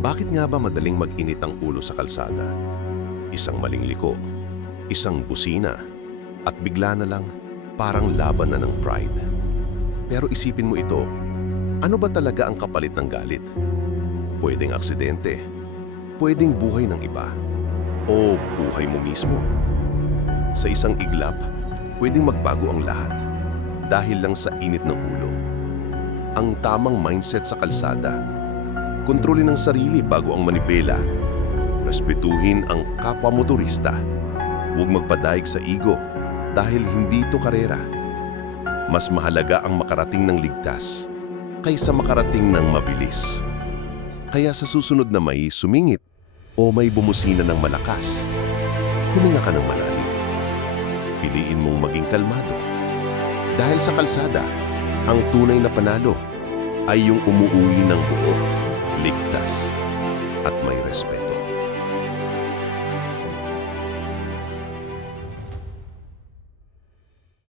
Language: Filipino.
Bakit nga ba madaling mag-init ang ulo sa kalsada? Isang maling liko, isang busina, at bigla na lang parang laban na ng pride. Pero isipin mo ito, ano ba talaga ang kapalit ng galit? Pwedeng aksidente, pwedeng buhay ng iba, o buhay mo mismo. Sa isang iglap, pwedeng magbago ang lahat dahil lang sa init ng ulo. Ang tamang mindset sa kalsada, kontrolin ang sarili bago ang manibela, respetuhin ang kapwa motorista, huwag magpadaig sa ego dahil hindi ito karera. Mas mahalaga ang makarating ng ligtas kaysa makarating ng mabilis. Kaya sa susunod na may sumingit o may bumusina ng malakas, huminga ka ng malalim. Piliin mong maging kalmado. Dahil sa kalsada, ang tunay na panalo ay yung umuuwi ng buo, at may respeto.